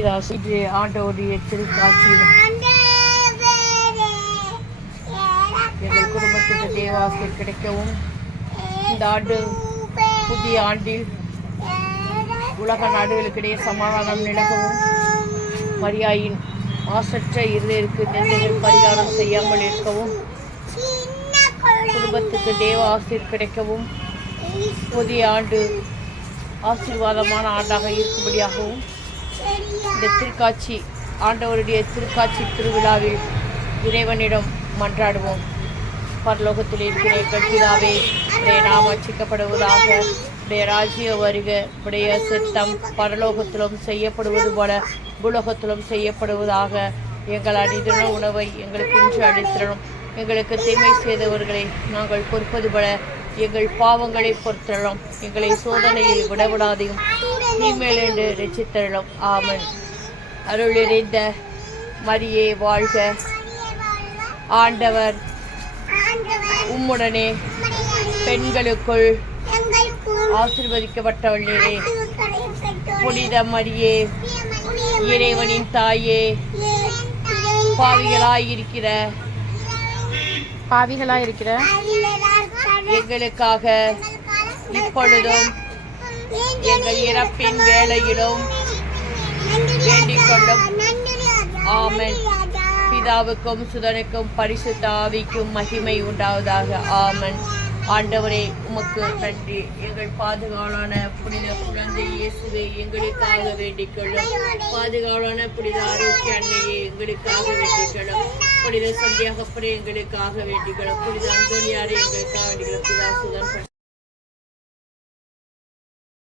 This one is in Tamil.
கத்திதாஸ் இது ஆண்டோடைய திருக்காட்சி எங்கள் குடும்பத்துக்கு தேவாசிரியர் கிடைக்கவும் இந்த ஆண்டு புதிய ஆண்டில் உலக நாடுகளுக்கிடையே சமாதானம் நிலவும் மரியாயின் மாசற்ற இருதயருக்கு நெருங்கள் பரிகாரம் செய்யாமல் இருக்கவும் குடும்பத்துக்கு தேவ ஆசிரியர் கிடைக்கவும் புதிய ஆண்டு ஆசீர்வாதமான ஆண்டாக இருக்கும்படியாகவும் இந்த திருக்காட்சி ஆண்டவருடைய திருக்காட்சி திருவிழாவில் இறைவனிடம் மன்றாடுவோம். பரலோகத்தில் இருக்கிற எங்கள் பிதாவே, உடைய நாமம் அர்ச்சிக்கப்படுவதாக, உடைய ராஜ்யம் வருக, உடைய சித்தம் பரலோகத்திலும் செய்யப்படுவது போல பூலோகத்திலும் செய்யப்படுவதாக. எங்கள் அடிதின உணவை எங்களுக்கு இன்று அளித்திரணும். எங்களுக்கு தீமை செய்தவர்களை நாங்கள் பொறுப்பது போல எங்கள் பாவங்களை பொறுத்தரலாம். எங்களை சோதனையில் விடவிடாதையும் தீமேல் என்று ரட்சித்தரலாம். ஆமன். அருள் நிறைந்த மரியே வாழ்க, ஆண்டவர் உம்முடனே, பெண்களுக்குள் ஆசீர்வதிக்கப்பட்டவளே, புனித மரியே, இறைவனின் தாயே, பாவிகளாயிருக்கிற எங்களுக்காக இப்பொழுதும் எங்கள் இறப்பின் வேளையிலும் வேண்டிக் கொள்ளும். ஆமென். பிதாவுக்கும் சுதனுக்கும் பரிசுத்த ஆவிக்கும் மகிமை உண்டாவதாக. ஆமென். ஆண்டவரே, உமக்கு நன்றி. எங்கள் பாதுகாவலான புனித குழந்தை இயேசுவை எங்களுக்காக வேண்டிக் கொள்ளும். பாதுகாவலான புனித ஆரோக்கிய அன்னையை எங்களுக்காக வேண்டிக் கொள்ளும். புனித சந்தியாகப்படை எங்களுக்காக வேண்டிக் கொள்ளும். புனித அந்தோனியாரை எங்களுக்காக வேண்டிக் கொள்ளும். பிதா சுதன்